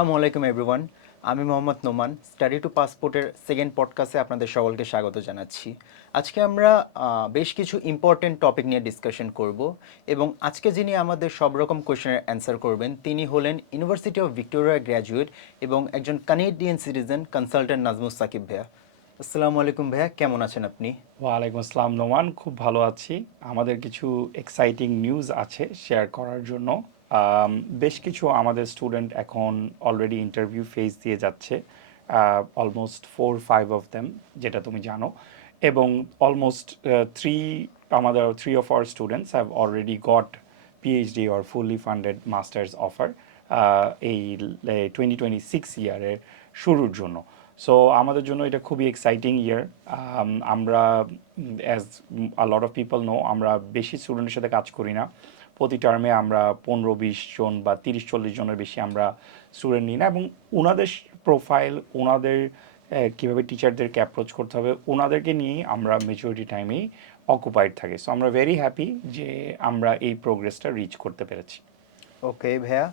আসসালামু আলাইকুম এভরিওয়ান। আমি মোহাম্মদ নোমান, স্টাডি টু পাসপোর্টের সেকেন্ড পডকাস্টে আপনাদের সকলকে স্বাগত জানাচ্ছি। আজকে আমরা বেশ কিছু ইম্পর্টেন্ট টপিক নিয়ে ডিসকাশন করব এবং আজকে যিনি আমাদের সব রকম কোয়েশ্চেনের অ্যান্সার করবেন তিনি হলেন ইউনিভার্সিটি অফ ভিক্টোরিয়া গ্র্যাজুয়েট এবং একজন Canadian citizen consultant Nazmus Sakib ভাইয়া। আসসালামু আলাইকুম ভাইয়া, কেমন আছেন আপনি? ওয়ালাইকুম আসসালাম নোমান, খুব ভালো আছি। আমাদের কিছু এক্সাইটিং নিউজ আছে শেয়ার করার জন্য। আম, বেশ কিছু আমাদের স্টুডেন্ট এখন অলরেডি ইন্টারভিউ ফেজ দিয়ে যাচ্ছে, অলমোস্ট 4-5 অফ দেম, যেটা তুমি জানো। এবং অলমোস্ট থ্রি আমাদের three of our students have already got PhD or fully funded masters offer এই 2026 ইয়ারের শুরুর জন্য। সো আমাদের জন্য এটা খুবই এক্সাইটিং ইয়ার। আমরা as a lot of people know, আমরা বেশি স্টুডেন্টের সাথে কাজ করি না। প্রতি টার্মে আমরা 15-20 জন বা 30-40 জনের বেশি আমরা স্টুডেন্ট নিই না, এবং ওনাদের প্রোফাইল, ওনাদের কীভাবে টিচারদেরকে অ্যাপ্রোচ করতে হবে, ওনাদেরকে নিয়েই আমরা মেজরিটি টাইমেই অকুপাইড থাকি। সো আমরা ভেরি হ্যাপি যে আমরা এই প্রোগ্রেসটা রিচ করতে পেরেছি। ওকে ভাইয়া,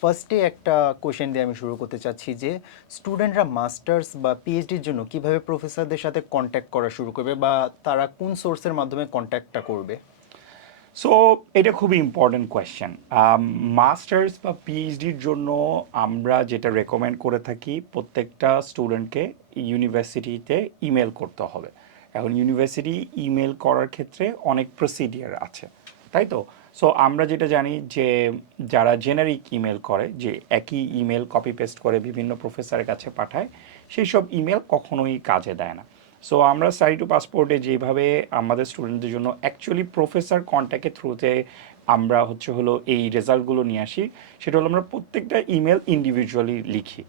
ফার্স্টে একটা কোশ্চেন দিয়ে আমি শুরু করতে চাচ্ছি যে স্টুডেন্টরা মাস্টার্স বা পিএইচডির জন্য কিভাবে প্রফেসরদের সাথে কন্ট্যাক্ট করা শুরু করবে বা তারা কোন সোর্সের মাধ্যমে কন্ট্যাক্টটা করবে? সো এটা খুবই ইম্পর্ট্যান্ট কোয়েশ্চেন। মাস্টার্স বা পিএইচডির জন্য আমরা যেটা রেকমেন্ড করে থাকি, প্রত্যেকটা স্টুডেন্টকে ইউনিভার্সিটিতে ইমেল করতে হবে। এখন ইউনিভার্সিটি ইমেল করার ক্ষেত্রে অনেক প্রসিডিয়ার আছে, তাই তো? সো আমরা যেটা জানি যে যারা জেনারিক ইমেল করে, যে একই ইমেল কপি পেস্ট করে বিভিন্ন প্রফেসরের কাছে পাঠায়, সেই সব ইমেল কখনোই কাজে দেয় না। সো আমরা স্টাডি টু পাসপোর্টে যেভাবে আমাদের স্টুডেন্টদের জন্য অ্যাকচুয়ালি প্রফেসর কন্ট্যাক্টের থ্রুতে আমরা হলো এই রেজাল্টগুলো নিয়ে আসি, সেটা হলো আমরা প্রত্যেকটা ইমেল ইন্ডিভিজুয়ালি লিখি।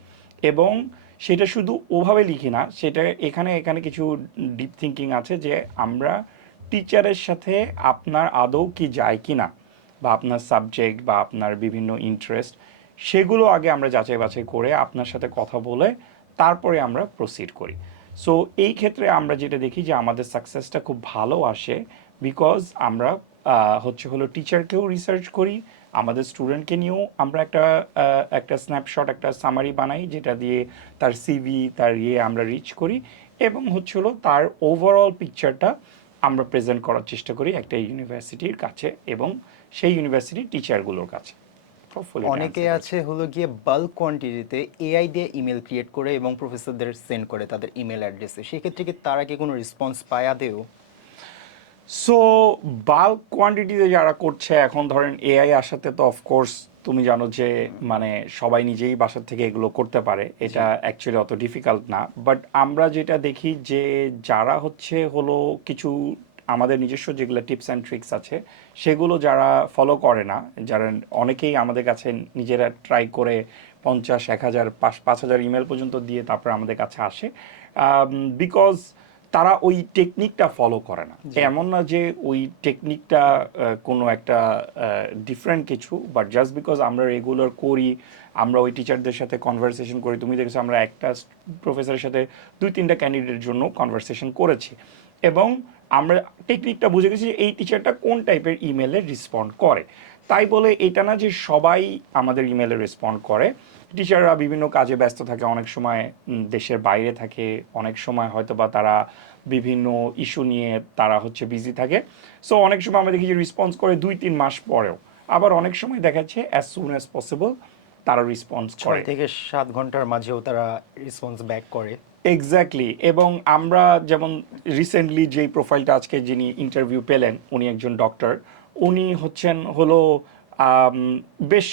এবং সেটা শুধু ওভাবে লিখি না, সেটা এখানে এখানে কিছু ডিপ থিঙ্কিং আছে, যে আমরা টিচারের সাথে আপনার আদৌ কি যায় কি না, বা আপনার সাবজেক্ট বা আপনার বিভিন্ন ইন্টারেস্ট, সেগুলো আগে আমরা যাচাই বাছাই করে আপনার সাথে কথা বলে তারপরে আমরা প্রসিড করি। সো এই ক্ষেত্রে আমরা যেটা দেখি যে আমাদের সাকসেসটা খুব ভালো আসে, বিকজ আমরা হলো টিচারকেও রিসার্চ করি, আমাদের স্টুডেন্টকে নিয়েও আমরা একটা স্ন্যাপশট, একটা সামারি বানাই, যেটা দিয়ে তার সিভি, তার আমরা রিচ করি, এবং হলো তার ওভারঅল পিকচারটা আমরা প্রেজেন্ট করার চেষ্টা করি একটা ইউনিভার্সিটির কাছে এবং সেই ইউনিভার্সিটির টিচারগুলোর কাছে। হোপফুলি এটা অনেকে অ্যান্সার করেছে। আছে হলো গিয়ে বাল্ক কোয়ান্টিটিতে এআই দিয়ে ইমেল ক্রিয়েট করে এবং প্রফেসরদের সেন্ড করে তাদের ইমেল অ্যাড্রেসে, সেক্ষেত্রে কি তারা কি কোনো রেসপন্স পায় আদেও? সো বাল্ক কোয়ান্টিটিতে যারা করছে, এখন ধরেন এআই আসাতে তো অফকোর্স তুমি জানো যে মানে সবাই নিজেই বাসার থেকে এগুলো করতে পারে, জি। এটা অ্যাকচুয়ালি অত ডিফিকাল্ট না। বাট আমরা যেটা দেখি যে যারা হলো কিছু আমাদের নিজস্ব যেগুলো টিপস অ্যান্ড ট্রিক্স আছে, সেগুলো যারা ফলো করে না, যারা অনেকেই আমাদের কাছে নিজেরা ট্রাই করে 50, 1000, 5,000 ইমেল পর্যন্ত দিয়ে তারপরে আমাদের কাছে আসে, বিকজ তারা ওই টেকনিকটা ফলো করে না। জি। এমন না যে ওই টেকনিকটা কোনো একটা ডিফারেন্ট কিছু, বাট জাস্ট বিকজ আমরা রেগুলার করি, আমরা ওই টিচারদের সাথে কনভারসেশন করি। তুমি দেখেছো আমরা একটা প্রফেসরের সাথে 2-3টা ক্যান্ডিডেটের জন্য কনভারসেশন করেছি, এবং আমরা টেকনিকটা বুঝে গেছি যে এই টিচারটা কোন টাইপের ইমেলে রেসপন্ড করে। তাই বলে এটা না যে সবাই আমাদের ইমেলে রেসপন্ড করে। টিচাররা বিভিন্ন কাজে ব্যস্ত থাকে, অনেক সময় দেশের বাইরে থাকে, অনেক সময় হয়তো বা তারা বিভিন্ন ইস্যু নিয়ে তারা বিজি থাকে। সো অনেক সময় আমরা দেখি যে রেসপন্স করে 2-3 মাস পরেও, আবার অনেক সময় দেখাচ্ছে অ্যাজ সুন অ্যাজ পসিবল তারা রেসপন্স করে। 6 থেকে 7 ঘন্টার মাঝেও তারা রেসপন্স ব্যাক করে। এক্স্যাক্টলি। এবং আমরা যেমন রিসেন্টলি যেই প্রোফাইলটা আজকে যিনি ইন্টারভিউ পেলেন, উনি একজন ডক্টর। উনি হলো আম, বেশ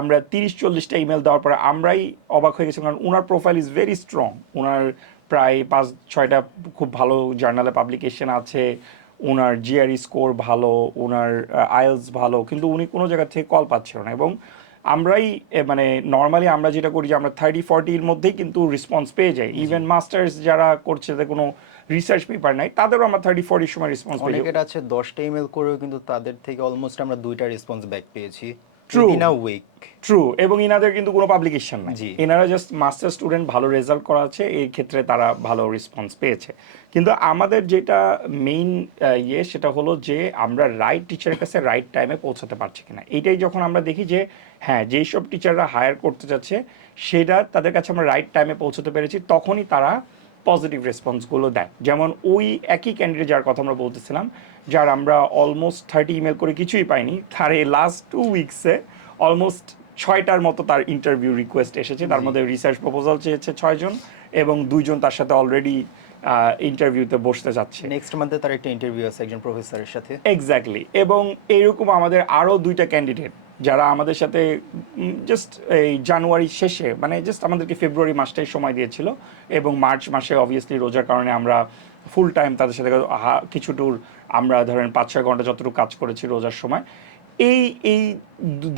আমরা 30-40টা ইমেল দেওয়ার পরে আমরাই অবাক হয়ে গেছি, কারণ ওনার প্রোফাইল ইজ ভেরি স্ট্রং। ওনার প্রায় 5-6টা খুব ভালো জার্নালে পাবলিকেশন আছে, ওনার জিআরই স্কোর ভালো, ওনার আইএলস ভালো, কিন্তু উনি কোনো জায়গা থেকে কল পাচ্ছিল না। এবং আমরাই মানে নর্মালি আমরা যেটা করি যে আমরা 30-40-এর মধ্যেই কিন্তু রেসপন্স পেয়ে যাই। জি। ইভেন মাস্টার্স যারা করছে, তাদের কোনো রিসার্চ পেপার নাই, তাদেরও আমরা 30-40 সময় রেসপন্স পেয়ে যাই। অনেকের আছে 10টা ইমেল করেও কিন্তু তাদের থেকে অলমোস্ট আমরা 2টা রেসপন্স ব্যাক পেয়েছি। True. Within a week. True, এবং ইনাদের কিন্তু কোনো পাবলিকেশন নাই, জি। এনারা জাস্ট মাস্টার স্টুডেন্ট ভালো রেজাল্ট করা আছে, এই ক্ষেত্রে তারা ভালো রেসপন্স পেয়েছে। কিন্তু আমাদের যেটা মেইন সেটা হলো যে আমরা রাইট টিচারের কাছে রাইট টাইমে পৌঁছাতে পারছি কিনা। এইটাই যখন আমরা দেখি যে হ্যাঁ, যেই সব টিচাররা হায়ার করতে যাচ্ছে সেটা তাদের কাছে আমরা রাইট টাইমে পৌঁছাতে পেরেছি, তখনই তারা পজিটিভ রেসপন্সগুলো দেয়। যেমন ওই একই ক্যান্ডিডেট যার কথা আমরা বলতেছিলাম, যার আমরা অলমোস্ট 30 ইমেল করে কিছুই পাইনি, তার এই লাস্ট 2 উইকসে অলমোস্ট 6টার মতো তার ইন্টারভিউ রিকোয়েস্ট এসেছে। তার মধ্যে রিসার্চ প্রপোজাল চেয়েছে 6জন, এবং 2জন তার সাথে অলরেডি ইন্টারভিউতে বসতে যাচ্ছে। নেক্সট মান্থে তার একটা ইন্টারভিউ আছে একজন প্রফেসরের সাথে। এক্স্যাক্টলি। এবং এইরকম আমাদের আরও 2টা ক্যান্ডিডেট যারা আমাদের সাথে জাস্ট এই জানুয়ারি শেষে, মানে জাস্ট আমাদেরকে ফেব্রুয়ারি মাসটাই সময় দিয়েছিল, এবং মার্চ মাসে অবভিয়াসলি রোজার কারণে আমরা ফুল টাইম তাদের সাথে কিছু ট্যুর আমরা ধরেন 5-6 ঘন্টা যতটুকু কাজ করেছি রোজার সময়। এই এই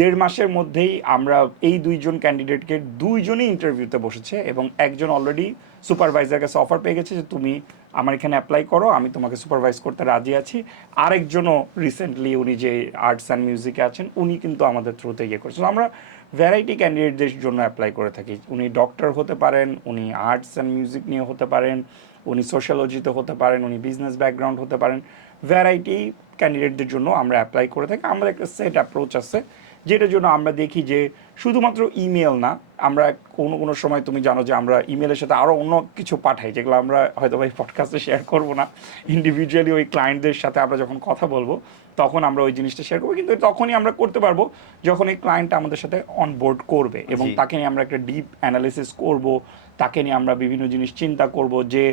1.5 মাসের মধ্যেই আমরা এই 2জন ক্যান্ডিডেটকে 2জনই ইন্টারভিউতে বসেছে, এবং একজন অলরেডি সুপারভাইজার কাছে অফার পেয়ে গেছে যে তুমি আমার এখানে অ্যাপ্লাই করো, আমি তোমাকে সুপারভাইজ করতে রাজি আছি। আরেকজনও রিসেন্টলি উনি যে আর্টস অ্যান্ড মিউজিকে আছেন উনি কিন্তু আমাদের থ্রুতে করেছেন। আমরা ভ্যারাইটি ক্যান্ডিডেটদের জন্য অ্যাপ্লাই করে থাকি। উনি ডক্টর হতে পারেন, উনি আর্টস অ্যান্ড মিউজিক নিয়ে হতে পারেন, উনি সোশ্যালজিতে হতে পারেন, উনি বিজনেস ব্যাকগ্রাউন্ড হতে পারেন। ভ্যারাইটি ক্যান্ডিডেটদের জন্য আমরা অ্যাপ্লাই করে থাকি। আমাদের একটা সেট অ্যাপ্রোচ আছে, যেটার জন্য আমরা দেখি যে শুধুমাত্র ইমেল না, আমরা কোনো কোনো সময় তুমি জানো যে আমরা ইমেলের সাথে আরও অন্য কিছু পাঠাই, যেগুলো আমরা হয়তো এই পডকাস্টে শেয়ার করবো না। ইন্ডিভিজুয়ালি ওই ক্লায়েন্টদের সাথে আমরা যখন কথা বলবো তখন আমরা ওই জিনিসটা শেয়ার করবো, কিন্তু তখনই আমরা করতে পারবো যখন এই ক্লায়েন্ট আমাদের সাথে অনবোর্ড করবে, এবং তাকে নিয়ে আমরা একটা ডিপ অ্যানালিসিস করব, তাকে নিয়ে আমরা বিভিন্ন জিনিস চিন্তা করব যে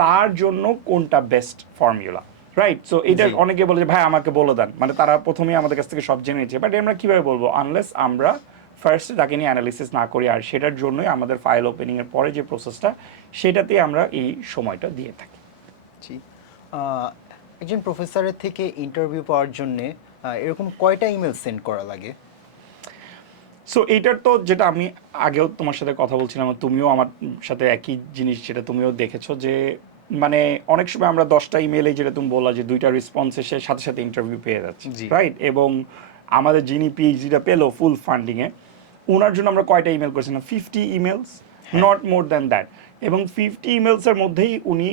তার জন্য কোনটা বেস্ট ফর্মুলা, রাইট? সো এটা অনেকে বলে যে ভাই আমাকে বলে দেন, মানে তারা প্রথমেই আমাদের কাছ থেকে সব জেনে নিচ্ছে, বাট আমরা কীভাবে বলবো আনলেস আমরা ফার্স্টে তাকে নিয়ে অ্যানালিসিস না করি। আর সেটার জন্যই আমাদের ফাইল ওপেনিংয়ের পরে যে প্রসেসটা, সেটাতেই আমরা এই সময়টা দিয়ে থাকি। জি। একজন প্রফেসরের থেকে ইন্টারভিউ পাওয়ার জন্যে এরকম কয়টা ইমেল সেন্ড করা লাগে? সো এইটার তো যেটা আমি আগেও তোমার সাথে কথা বলছিলাম, তুমিও আমার সাথে একই জিনিস যেটা তুমিও দেখেছো, যে মানে অনেক সময় আমরা 10টা ইমেলে, যেটা তুমি বললা যে 2টা রেসপন্স এসে সাথে সাথে ইন্টারভিউ পেয়ে যাচ্ছি, রাইট? এবং আমাদের যিনি পিএইচডিটা পেলো ফুল ফান্ডিংয়ে, ওনার জন্য আমরা কয়টা ইমেল করেছিলাম? 50 emails, not more than that. এবং 50 ইমেলসের মধ্যেই উনি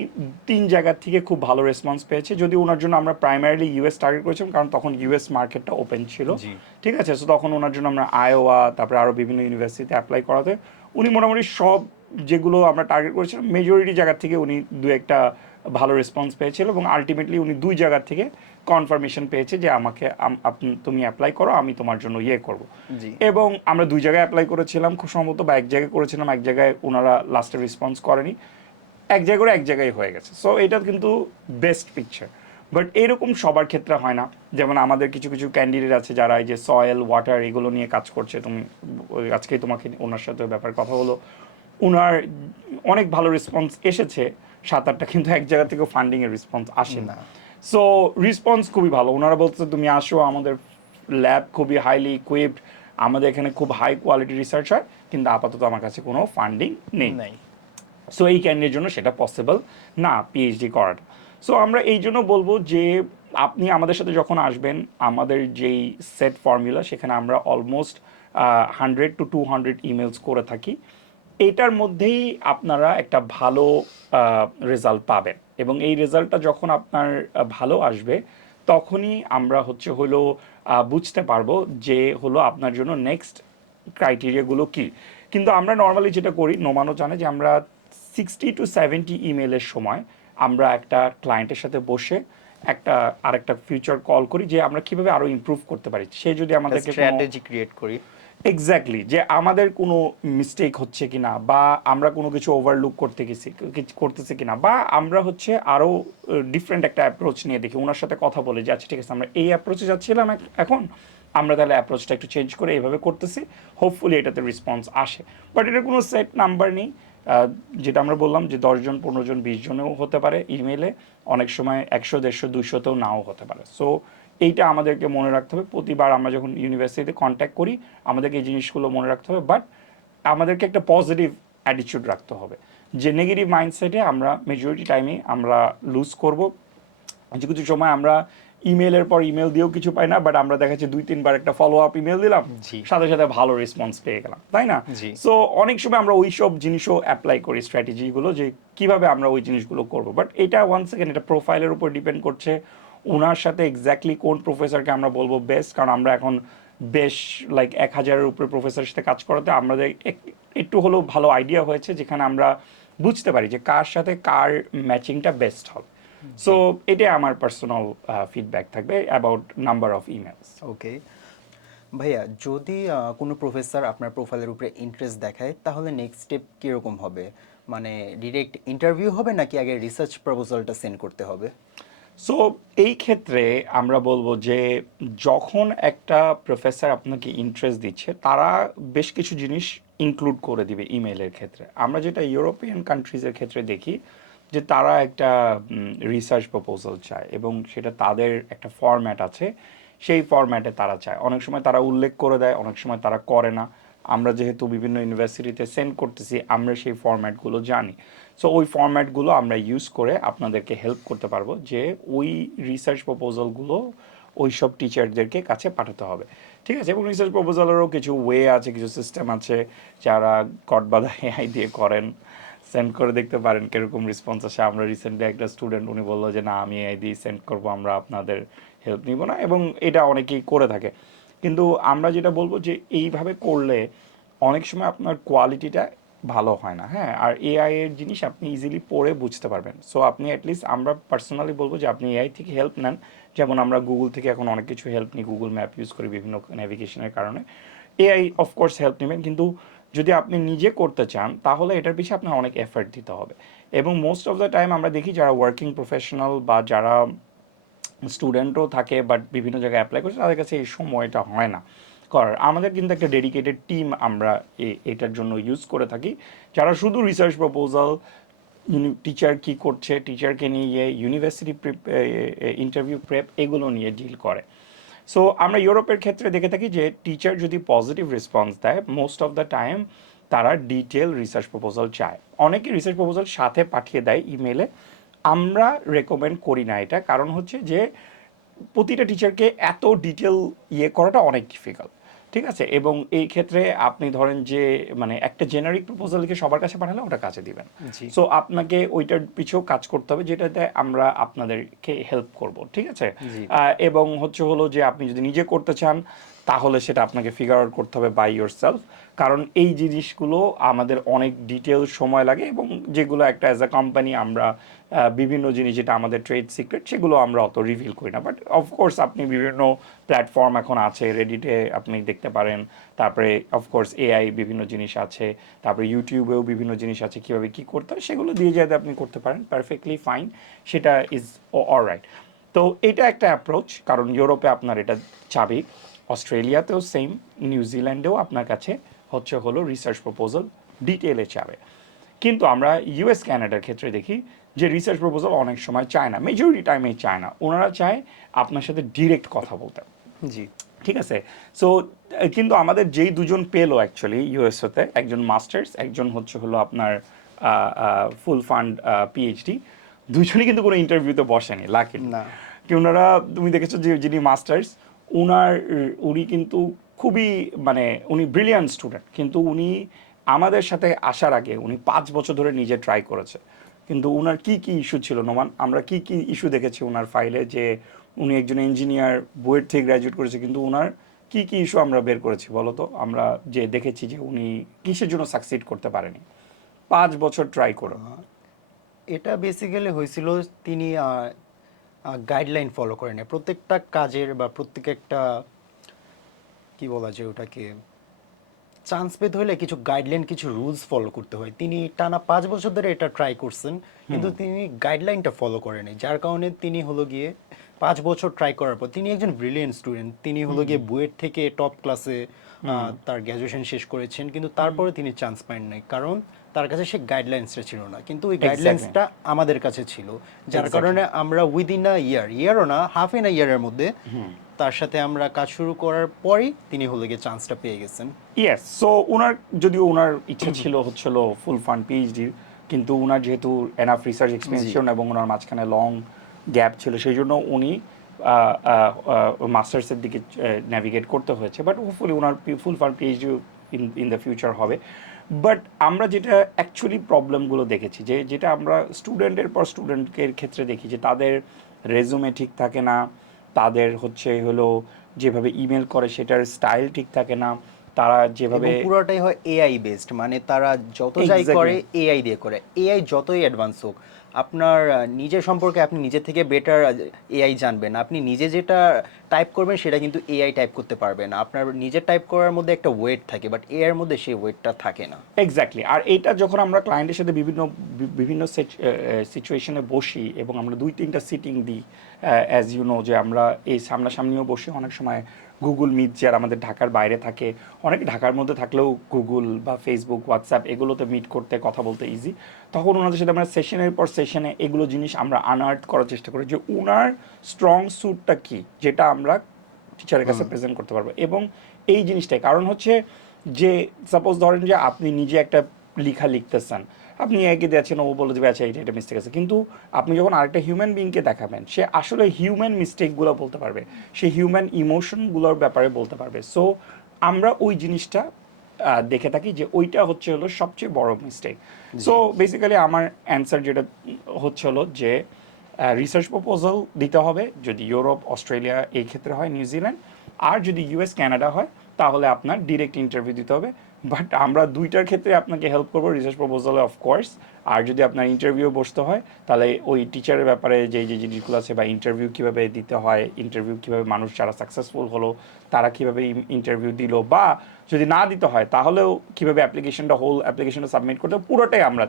3 জায়গার থেকে খুব ভালো রেসপন্স পেয়েছে। যদি ওনার জন্য আমরা প্রাইমারিলি ইউএস টার্গেট করেছিলাম, কারণ তখন ইউএস মার্কেটটা ওপেন ছিল, ঠিক আছে? সো তখন ওনার জন্য আমরা আয়োয়া, তারপরে আরও বিভিন্ন ইউনিভার্সিটিতে অ্যাপ্লাই করাতে উনি মোটামুটি সব যেগুলো আমরা টার্গেট করেছিলাম মেজরিটি জায়গার থেকে উনি 2-1টা ভালো রেসপন্স পেয়েছিল, এবং আলটিমেটলি উনি 2 জায়গার থেকে কনফার্মেশন পেয়েছে যে আমাকে তুমি অ্যাপ্লাই করো, আমি তোমার জন্য করব। এবং আমরা 2 জায়গায় অ্যাপ্লাই করেছিলাম খুব সম্ভবত, বা 1 জায়গায় করেছিলাম, 1 জায়গায় ওনারা লাস্টে রেসপন্স করেনি, 1 জায়গায় করে 1 জায়গায় হয়ে গেছে। সো এটা কিন্তু বেস্ট পিকচার। বাট এরকম সবার ক্ষেত্রে হয় না। যেমন আমাদের কিছু কিছু ক্যান্ডিডেট আছে যারা এই যে সয়েল, ওয়াটার এগুলো নিয়ে কাজ করছে। তুমি আজকেই তোমাকে ওনার সাথে ব্যাপারে কথা হলো, ওনার অনেক ভালো রেসপন্স এসেছে 7-8টা, কিন্তু 1 জায়গা থেকে ফান্ডিংয়ের রেসপন্স আসে না। সো রেসপন্স খুবই ভালো। ওনারা বলছে তুমি আসো, আমাদের ল্যাব খুবই হাইলি ইকুইপড, আমাদের এখানে খুব হাই কোয়ালিটি রিসার্চ হয়, কিন্তু আপাতত আমার কাছে কোনো ফান্ডিং নেই। সো এই ক্যান্ডিডেটের জন্য সেটা পসিবল না পিএইচডি করাটা। সো আমরা এই জন্য বলবো যে আপনি আমাদের সাথে যখন আসবেন, আমাদের যেই সেট ফর্মুলা, সেখানে আমরা অলমোস্ট 100 to 200 ইমেলস করে থাকি। এইটার মধ্যেই আপনারা একটা ভালো রেজাল্ট পাবেন, এবং এই রেজাল্টটা যখন আপনার ভালো আসবে, তখনই আমরা হলো বুঝতে পারবো যে হলো আপনার জন্য নেক্সট ক্রাইটেরিয়াগুলো কী। কিন্তু আমরা নর্মালি যেটা করি, নোমানও জানে যে আমরা 60 to 70 ইমেলের সময় আমরা একটা ক্লায়েন্টের সাথে বসে আরেকটা ফিউচার কল করি, যে আমরা কিভাবে আরও ইমপ্রুভ করতে পারি। সে যদি আমাদেরকে স্ট্র্যাটেজি ক্রিয়েট করি, এক্স্যাক্টলি, যে আমাদের কোনো মিস্টেক হচ্ছে কিনা, বা আমরা কোনো কিছু ওভারলুক করতেছি কিনা, বা আমরা আরও ডিফারেন্ট একটা অ্যাপ্রোচ নিয়ে দেখি, ওনার সাথে কথা বলে যে আচ্ছা ঠিক আছে, আমরা এই অ্যাপ্রোচে যাচ্ছিলাম, এখন আমরা তাহলে অ্যাপ্রোচটা একটু চেঞ্জ করে এইভাবে করতেছি, হোপফুলি এটাতে রেসপন্স আসে। বাট এটার কোনো সেট নাম্বার নেই। যেটা আমরা বললাম যে 10 জন, 15 জন, 20 জনেও হতে পারে ইমেলে, অনেক সময় 100, 150, 200তেও নাও হতে পারে। সো এইটা আমাদেরকে মনে রাখতে হবে প্রতিবার আমরা যখন ইউনিভার্সিটিতে কন্ট্যাক্ট করি, আমাদেরকে এই জিনিসগুলো মনে রাখতে হবে। বাট আমাদেরকে একটা পজিটিভ অ্যাটিটিউড রাখতে হবে, যে নেগেটিভ মাইন্ডসেটে আমরা মেজরিটি টাইমে আমরা লুজ করব। কিছু কিছু সময় আমরা ইমেলের পর ইমেল দিয়েও কিছু পাই না, বাট আমরা দেখাচ্ছি 2-3 বার একটা ফলো আপ ইমেল দিলাম, জি। সাথে সাথে ভালো রেসপন্স পেয়ে গেলাম, তাই না? জি। সো অনেক সময় আমরা ওই সব জিনিসও অ্যাপ্লাই করি, স্ট্র্যাটেজিগুলো, যে কিভাবে আমরা ওই জিনিসগুলো করবো। বাট এটা ওয়ান সেকেন্ড, এটা প্রোফাইলের উপর ডিপেন্ড করছে, ওনার সাথে এক্স্যাক্টলি কোন প্রফেসরকে আমরা বলবো বেস্ট। কারণ আমরা এখন বেশ লাইক 1000-এর উপরে প্রফেসরের সাথে কাজ করাতে আমাদের একটু হলেও ভালো আইডিয়া হয়েছে, যেখানে আমরা বুঝতে পারি যে কার সাথে কার ম্যাচিংটা বেস্ট হবে। সো এটাই আমার পার্সোনাল ফিডব্যাক থাকবে অ্যাবাউট নাম্বার অফ ইমেলস। ওকে ভাইয়া, যদি কোনো প্রফেসর আপনার প্রোফাইলের উপরে ইন্টারেস্ট দেখায় তাহলে নেক্সট স্টেপ কীরকম হবে? মানে ডিরেক্ট ইন্টারভিউ হবে নাকি আগে রিসার্চ প্রপোজালটা সেন্ড করতে হবে? সো এই ক্ষেত্রে আমরা বলবো যে যখন একটা প্রফেসর আপনাকে ইন্টারেস্ট দিচ্ছে, তারা বেশ কিছু জিনিস ইনক্লুড করে দিবে ইমেলের ক্ষেত্রে। আমরা যেটা ইউরোপিয়ান কান্ট্রিজের ক্ষেত্রে দেখি যে তারা একটা রিসার্চ প্রপোজাল চায়, এবং সেটা তাদের একটা ফরম্যাট আছে, সেই ফরম্যাটে তারা চায়। অনেক সময় তারা উল্লেখ করে দেয়, অনেক সময় তারা করে না। আমরা যেহেতু বিভিন্ন ইউনিভার্সিটিতে সেন্ড করতেছি, আমরা সেই ফরম্যাটগুলো জানি। সো ওই ফরম্যাটগুলো আমরা ইউজ করে আপনাদেরকে হেল্প করতে পারবো যে ওই রিসার্চ প্রপোজালগুলো ওই সব টিচারদেরকে কাছে পাঠাতে হবে, ঠিক আছে? এবং রিসার্চ প্রপোজালেরও কিছু ওয়ে আছে, কিছু সিস্টেম আছে, যারা কটবাধা এআই দিয়ে করেন, সেন্ড করে দেখতে পারেন কীরকম রেসপন্স আসে। আমরা রিসেন্টলি একটা স্টুডেন্ট, উনি বললো যে না, আমি এআই দিয়ে সেন্ড করবো, আমরা আপনাদের হেল্প নিব না, এবং এটা অনেকেই করে থাকে। কিন্তু আমরা যেটা বলবো যে এইভাবে করলে অনেক সময় আপনার কোয়ালিটিটা ভালো হয় না, হ্যাঁ। আর এআই এর জিনিস আপনি ইজিলি পড়ে বুঝতে পারবেন। সো আপনি অ্যাটলিস্ট, আমরা পার্সোনালি বলবো যে আপনি এআই থেকে হেল্প নেন। যেমন আমরা গুগল থেকে এখন অনেক কিছু হেল্প নিই, গুগল ম্যাপ ইউজ করি বিভিন্ন নেভিগেশনের কারণে। এআই অফকোর্স হেল্প নেবেন, কিন্তু যদি আপনি নিজে করতে চান তাহলে এটার পিছিয়ে আপনার অনেক এফর্ট দিতে হবে। এবং মোস্ট অফ দ্য টাইম আমরা দেখি যারা ওয়ার্কিং প্রফেশনাল বা যারা স্টুডেন্টও থাকে বাট বিভিন্ন জায়গায় অ্যাপ্লাই করছে, তাদের কাছে এই সময়টা হয় না করার। আমাদের কিন্তু একটা ডেডিকেটেড টিম আমরা এটার জন্য ইউজ করে থাকি, যারা শুধু রিসার্চ প্রপোজাল, টিচার কি করছে, টিচারকে নিয়ে ইউনিভার্সিটি ইন্টারভিউ প্রেপ, এগুলো নিয়ে ডিল করে। সো আমরা ইউরোপের ক্ষেত্রে দেখে থাকি যে টিচার যদি পজিটিভ রেসপন্স দেয়, মোস্ট অফ দ্য টাইম তারা ডিটেল রিসার্চ প্রপোজাল চায়। অনেকে রিসার্চ প্রপোজাল সাথে পাঠিয়ে দেয় ইমেলে। আমরা রেকমেন্ড করি না এটা, কারণ হচ্ছে যে প্রতিটা টিচারকে এত ডিটেল করাটা অনেক ডিফিকাল্ট, ঠিক আছে? এবং এই ক্ষেত্রে আপনি ধরেন যে মানে একটা জেনারিক প্রপোজালকে সবার কাছে পাঠালে ওটা কাছে দিবেন। জি। সো আপনাকে ওইটার পিছেও কাজ করতে হবে, যেটাতে আমরা আপনাদেরকে হেল্প করব, ঠিক আছে? জি। এবং হলো যে আপনি যদি নিজে করতে চান তাহলে সেটা আপনাকে ফিগার আউট করতে হবে বাই ইয়োর সেলফ, কারণ এই জিনিসগুলো আমাদের অনেক ডিটেল সময় লাগে, এবং যেগুলো একটা অ্যাজ আ কোম্পানি আমরা বিভিন্ন জিনিস যেটা আমাদের ট্রেড সিক্রেট, সেগুলো আমরা অত রিভিল করি না। বাট অফকোর্স আপনি বিভিন্ন প্ল্যাটফর্ম এখন আছে, রেডিটে আপনি দেখতে পারেন, তারপরে অফকোর্স এআই বিভিন্ন জিনিস আছে, তারপরে ইউটিউবেও বিভিন্ন জিনিস আছে কীভাবে কী করতে হয়, সেগুলো দিয়ে যাতে আপনি করতে পারেন, পারফেক্টলি ফাইন, সেটা ইজ অলরাইট। তো এটা একটা অ্যাপ্রোচ, কারণ ইউরোপে আপনার এটা চাবি, অস্ট্রেলিয়াতেও সেম, নিউজিল্যান্ডেও আপনার কাছে হলো রিসার্চ প্রপোজাল ডিটেলে চাবে। কিন্তু আমরা ইউএস ক্যানাডার ক্ষেত্রে দেখি যে রিসার্চ প্রপোজাল অনেক সময় চায় না, মেজরিটি টাইমেই চায় না, ওনারা চায় আপনার সাথে ডিরেক্ট কথা বলতে, জি। ঠিক আছে? সো কিন্তু আমাদের যেই দুজন পেলো অ্যাকচুয়ালি ইউএসওতে, একজন মাস্টার্স, একজন হলো আপনার ফুল ফান্ড পিএইচডি, দুজনই কিন্তু কোনো ইন্টারভিউতে বসেনি, লাকি না। কি ওনারা, তুমি দেখেছো যে যিনি মাস্টার্স, উনি কিন্তু খুবই মানে উনি ব্রিলিয়ান্ট স্টুডেন্ট, কিন্তু উনি আমাদের সাথে আসার আগে উনি 5 বছর ধরে নিজে ট্রাই করেছে। কিন্তু উনার কি কি ইস্যু ছিল নোমান, আমরা কি কি ইস্যু দেখেছি ওনার ফাইলে, যে উনি একজন ইঞ্জিনিয়ার, বুয়েট থেকে গ্র্যাজুয়েট করেছে, কিন্তু ওনার কি কি ইস্যু আমরা বের করেছি বলো তো? আমরা যে দেখেছি যে উনি কিসের জন্য সাকসিড করতে পারেনি 5 বছর ট্রাই করে। এটা বেসিক্যালি হয়েছিল, তিনি গাইডলাইন ফলো করেন না প্রত্যেকটা কাজের, বা প্রত্যেকটা কি বলা যায় ওটাকে, চান্স পেতে হলে কিছু গাইডলাইন, কিছু রুলস ফলো করতে হয়। তিনি টানা 5 বছর ধরে এটা ট্রাই করছেন, কিন্তু তিনি গাইডলাইনটা ফলো করেনি, যার কারণে তিনি গিয়ে 5 বছর ট্রাই করার পর, তিনি একজন ব্রিলিয়েন্ট স্টুডেন্ট, তিনি গিয়ে বুয়েট থেকে টপ ক্লাসে তার গ্র্যাজুয়েশন শেষ করেছেন, কিন্তু তারপরে তিনি চান্স পান নাই, কারণ তার কাছে সে গাইডলাইন্সটা ছিল না, কিন্তু ওই গাইডলাইন্সটা আমাদের কাছে ছিল, যার কারণে আমরা উইদিন আ ইয়ারও না, হাফ ইন আ ইয়ারের মধ্যে তার সাথে আমরা কাজ শুরু করার পরই তিনি গিয়ে চান্সটা পেয়ে গেছেন। ইয়েস, সো ওনার যদিও ওনার ইচ্ছা ছিল ফুল ফান্ড পিএইচডি, কিন্তু ওনার যেহেতু এনাফ রিসার্চ এক্সপিরিয়েন্স ছিল না, এবং ওনার মাঝখানে লং গ্যাপ ছিল, সেই জন্য উনি মাস্টার্সের দিকে ন্যাভিগেট করতে হয়েছে, but hopefully owner full fund PhD in the future হবে। বাট আমরা যেটা অ্যাকচুয়ালি প্রবলেমগুলো দেখেছি, যেটা আমরা স্টুডেন্টের পর স্টুডেন্টের ক্ষেত্রে দেখি, যে তাদের রেজুমে ঠিক থাকে না, তাদের হলো যেভাবে ইমেল করে সেটার স্টাইল ঠিক থাকে না, তারা যেভাবে এবং পুরোটাই হয় এআই বেসড, মানে তারা যত যাই করে এক্স্যাক্টলি এআই দিয়ে করে। এআই যতই অ্যাডভান্স হোক, আপনার নিজের সম্পর্কে আপনি নিজে থেকে বেটার এআই জানবেন। আপনি নিজে যেটা টাইপ করবেন সেটা কিন্তু এআই টাইপ করতে পারবে না। আপনার নিজের টাইপ করার মধ্যে একটা ওয়েট থাকে, বাট এআই এর মধ্যে সেই ওয়েটটা থাকে না। এক্স্যাক্টলি। আর এটা যখন আমরা ক্লায়েন্টের সাথে বিভিন্ন সিচুয়েশনে বসি এবং আমরা 2-3টা সিটিং দিই, অ্যাজ ইউ নো, যে আমরা এই সামনাসামনিও বসি, অনেক সময় গুগল মিট, যারা আমাদের ঢাকার বাইরে থাকে, অনেক ঢাকার মধ্যে থাকলেও গুগল বা ফেসবুক, হোয়াটসঅ্যাপ এগুলোতে মিট করতে, কথা বলতে ইজি। তখন ওনাদের সাথে আমরা সেশনের পর সেশনে এগুলো জিনিস আমরা আনআর্থ করার চেষ্টা করি, যে ওনার স্ট্রং স্যুটটা কী, যেটা আমরা টিচারের কাছে প্রেজেন্ট করতে পারবো। এবং এই জিনিসটাই কারণ হচ্ছে যে, সাপোজ ধরেন যে আপনি নিজে একটা লেখা লিখতেছেন, আপনি একে দিয়েছেন, ও বলে দেবে আচ্ছা এটা মিস্টেক আছে, কিন্তু আপনি যখন আরেকটা হিউম্যান বিংকে দেখাবেন, সে আসলে হিউম্যান মিস্টেকগুলো বলতে পারবে, সে হিউম্যান ইমোশনগুলোর ব্যাপারে বলতে পারবে। সো আমরা ওই জিনিসটা দেখে থাকি, যে ওইটা হলো সবচেয়ে বড় মিস্টেক। সো বেসিক্যালি আমার অ্যান্সার যেটা হলো যে রিসার্চ প্রপোজাল দিতে হবে, যদি ইউরোপ, অস্ট্রেলিয়া এই ক্ষেত্রে হয়, নিউজিল্যান্ড, আর যদি ইউএস, কানাডা হয়, তাহলে আপনার ডিরেক্ট ইন্টারভিউ দিতে হবে। বাট আমরা দুইটার ক্ষেত্রে আপনাকে হেল্প করবো, রিসার্চ প্রপোজালে অফকোর্স। আর যদি আপনার ইন্টারভিউ বসতে হয়, তাহলে ওই টিচারের ব্যাপারে যে জিনিসগুলো আছে, বা ইন্টারভিউ কীভাবে দিতে হয়, ইন্টারভিউ কীভাবে মানুষ যারা সাকসেসফুল হলো তারা কীভাবে ইন্টারভিউ দিল, বা যদি না দিতে হয় তাহলেও কীভাবে হোল অ্যাপ্লিকেশনটা সাবমিট করতে, পুরোটাই আমরা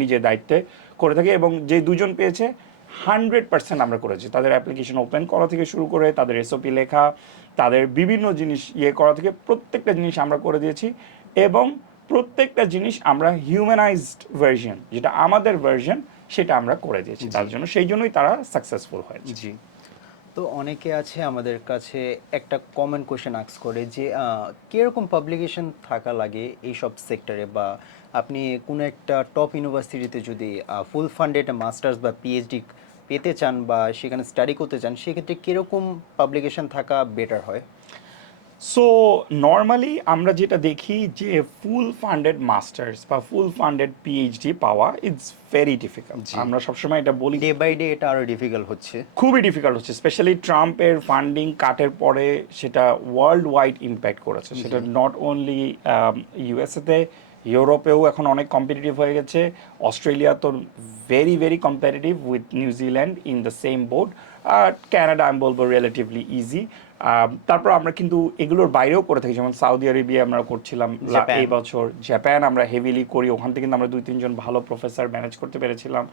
নিজের দায়িত্বে করে থাকি। এবং যে দুজন পেয়েছে 100% আমরা করেছি, তাদের অ্যাপ্লিকেশন ওপেন করা থেকে শুরু করে, তাদের এসওপি লেখা, তাদের বিভিন্ন জিনিস করা থেকে প্রত্যেকটা জিনিস আমরা করে দিয়েছি। এবং প্রত্যেকটা জিনিস আমরা হিউম্যানাইজড ভার্সন, যেটা আমাদের ভার্সন, সেটা আমরা করে দিয়েছি তার জন্য, সেই জন্যই তারা সাকসেসফুল হয়েছে। জি। তো অনেকে আছে আমাদের কাছে একটা কমন কোয়েশ্চেন আস্ক করে যে কীরকম পাবলিকেশন থাকা লাগে এইসব সেক্টরে, বা আপনি কোনো একটা টপ ইউনিভার্সিটিতে যদি ফুল ফান্ডেড মাস্টার্স বা পিএইচডি পেতে চান বা সেখানে স্টাডি করতে চান, সেক্ষেত্রে কীরকম পাবলিকেশন থাকা বেটার হয়? সো নর্মালি আমরা যেটা দেখি, যে ফুল ফান্ডেড মাস্টার্স বা ফুল ফান্ডেড পিএইচডি পাওয়া ইটস ভেরি ডিফিকাল্ট। আমরা সবসময় এটা বলি, ডে বাই ডে এটা আরও ডিফিকাল্ট হচ্ছে। খুবই ডিফিকাল্ট হচ্ছে, স্পেশালি ট্রাম্পের ফান্ডিং কাটের পরে সেটা ওয়ার্ল্ড ওয়াইড ইম্প্যাক্ট করেছে। সেটা নট অনলি ইউএসএতে, ইউরোপেও এখন অনেক কম্পিটিটিভ হয়ে গেছে। অস্ট্রেলিয়া তো very very competitive with New Zealand in the same board. আর ক্যানাডা আমি বলবো রিলেটিভলি ইজি। তারপর আমরা কিন্তু এগুলোর বাইরেও করে থাকি, যেমন সৌদি আরবিয়া আমরা করছিলাম এই বছর, জাপান আমরা হেভিলি করি, ওখান থেকে কিন্তু আমরা 2-3 জন ভালো প্রফেসর ম্যানেজ করতে পেরেছিলাম।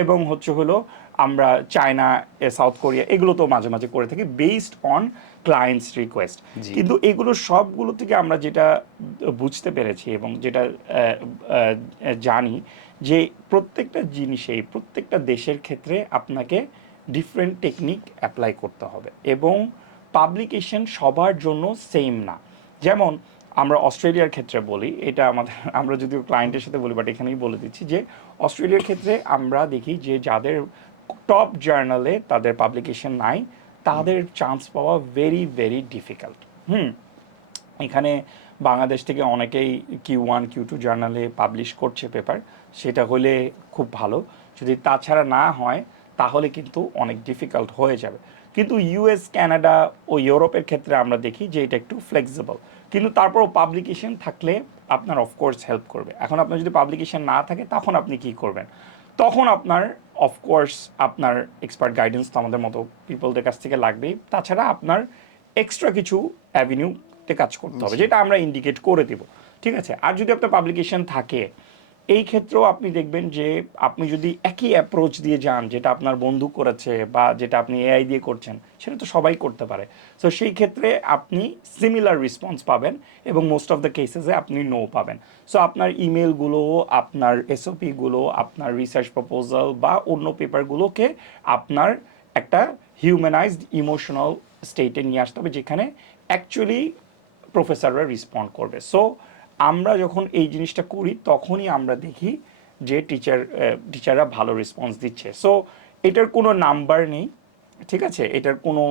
এবং হলো আমরা চায়না, সাউথ কোরিয়া এগুলো তো মাঝে মাঝে করে থাকি, বেসড অন ক্লায়েন্টস রিকোয়েস্ট। কিন্তু এগুলো সবগুলো থেকে আমরা যেটা বুঝতে পেরেছি এবং যেটা জানি, যে প্রত্যেকটা জিনিসেই, প্রত্যেকটা দেশের ক্ষেত্রে আপনাকে ডিফারেন্ট টেকনিক অ্যাপ্লাই করতে হবে, এবং পাবলিকেশন সবার জন্য সেম না। যেমন আমরা অস্ট্রেলিয়ার ক্ষেত্রে বলি, এটা আমরা যদিও ক্লায়েন্টের সাথে বলি, বাট এখানেই বলে দিচ্ছি, যে অস্ট্রেলিয়ার ক্ষেত্রে আমরা দেখি যে যাদের টপ জার্নালে তাদের পাবলিকেশন নাই, তাদের চান্স পাওয়া ভেরি ভেরি ডিফিকাল্ট। এখানে বাংলাদেশ থেকে অনেকেই Q1 Q2 জার্নালে পাবলিশ করছে পেপার, সেটা হলে খুব ভালো। যদি তাছাড়া না হয় তাহলে কিন্তু অনেক ডিফিকাল্ট হয়ে যাবে। কিন্তু ইউএস, কানাডা ও ইউরোপের ক্ষেত্রে আমরা দেখি যে এটা একটু ফ্লেক্সিবল, কিন্তু তারপরও পাবলিকেশন থাকলে আপনার অফকোর্স হেল্প করবে। এখন আপনার যদি পাবলিকেশন না থাকে, তখন আপনি কি করবেন? তখন আপনার অফকোর্স আপনার এক্সপার্ট গাইডেন্স তো আমাদের মতো পিপলদের কাছ থেকে লাগবেই। তাছাড়া আপনার এক্সট্রা কিছু অ্যাভিনিউতে কাজ করতে হবে, যেটা আমরা ইন্ডিকেট করে দেব, ঠিক আছে? আর যদি আপনার পাবলিকেশন থাকে, এই ক্ষেত্রেও আপনি দেখবেন যে আপনি যদি একই অ্যাপ্রোচ দিয়ে যান, যেটা আপনার বন্ধু করেছে বা যেটা আপনি এআই দিয়ে করছেন, সেটা তো সবাই করতে পারে। সো সেই ক্ষেত্রে আপনি সিমিলার রেসপন্স পাবেন, এবং মোস্ট অফ দ্য কেসেসে আপনি নো পাবেন। সো আপনার ইমেলগুলো, আপনার এসওপিগুলো, আপনার রিসার্চ প্রপোজাল বা অন্য পেপারগুলোকে আপনার একটা হিউম্যানাইজড ইমোশনাল স্টেটে নিয়ে আসতে হবে, যেখানে অ্যাকচুয়ালি প্রফেসররা রেসপন্ড করবে। সো আমরা যখন এই জিনিসটা করি, তখনই আমরা দেখি যে টিচাররা ভালো রেসপন্স দিচ্ছে। সো এটার কোনো নাম্বার নেই, ঠিক আছে, এটার কোনো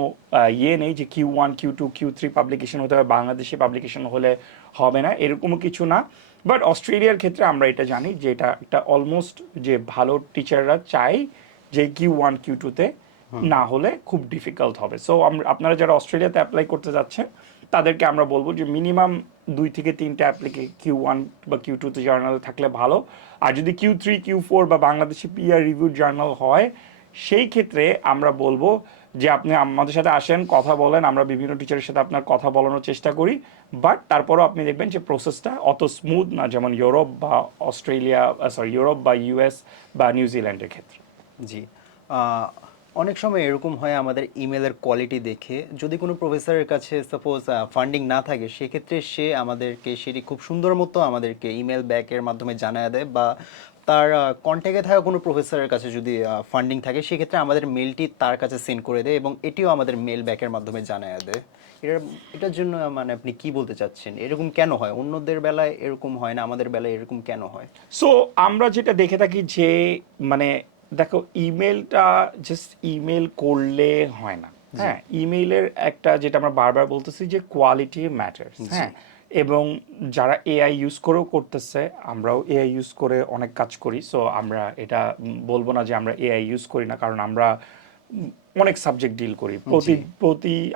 ইয়ে নেই যে Q1 Q2 Q3 পাবলিকেশন হতে হবে, বাংলাদেশি পাবলিকেশন হলে হবে না, এরকমও কিছু না। বাট অস্ট্রেলিয়ার ক্ষেত্রে আমরা এটা জানি যে এটা একটা অলমোস্ট যে ভালো টিচাররা চাই যে Q1 Q2-তে না হলে খুব ডিফিকাল্ট হবে। সো আপনারা যারা অস্ট্রেলিয়াতে অ্যাপ্লাই করতে যাচ্ছেন তাদেরকে আমরা বলবো যে মিনিমাম 2 থেকে 3টা Q1 বা Q2-তে জার্নাল থাকলে ভালো। আর যদি Q3 Q4 বা বাংলাদেশি পিআর রিভিউ জার্নাল হয়, সেই ক্ষেত্রে আমরা বলবো যে আপনি আমাদের সাথে আসেন, কথা বলেন, আমরা বিভিন্ন টিচারের সাথে আপনার কথা বলানোর চেষ্টা করি। বাট তারপরও আপনি দেখবেন যে প্রসেসটা অত স্মুথ না যেমন ইউরোপ বা অস্ট্রেলিয়া, ইউরোপ বা ইউএস বা নিউজিল্যান্ডের ক্ষেত্রে। জি। আহ, অনেক সময় এরকম হয় আমাদের ইমেলের কোয়ালিটি দেখে যদি কোনো প্রফেসরের কাছে সাপোজ ফান্ডিং না থাকে, সেক্ষেত্রে সে আমাদেরকে সেটি খুব সুন্দর মতো আমাদেরকে ইমেল ব্যাকের মাধ্যমে জানায় দেয়, বা তার কন্ট্যাক্টে থাকা কোনো প্রফেসরের কাছে যদি ফান্ডিং থাকে, সেক্ষেত্রে আমাদের মেলটি তার কাছে সেন্ড করে দেয় এবং এটিও আমাদের মেল ব্যাকের মাধ্যমে জানায় দেয়। এটার জন্য মানে আপনি কি বলতে চাচ্ছেন, এরকম কেন হয়? অন্যদের বেলায় এরকম হয় না, আমাদের বেলায় এরকম কেন হয়? সো আমরা যেটা দেখে থাকি যে মানে দেখো, ইমেলটা জাস্ট ইমেল করলে হয় না। জি। হ্যাঁ, ইমেইলের একটা যেটা আমরা বারবার বলতেছি যে কোয়ালিটি ম্যাটার্স। জি। হ্যাঁ, এবং যারা এআই ইউজ করেও করতেছে, আমরাও এআই ইউজ করে অনেক কাজ করি। সো আমরা এটা বলবো না যে আমরা এআই ইউজ করি না, কারণ আমরা অনেক সাবজেক্ট ডিল করি। জি।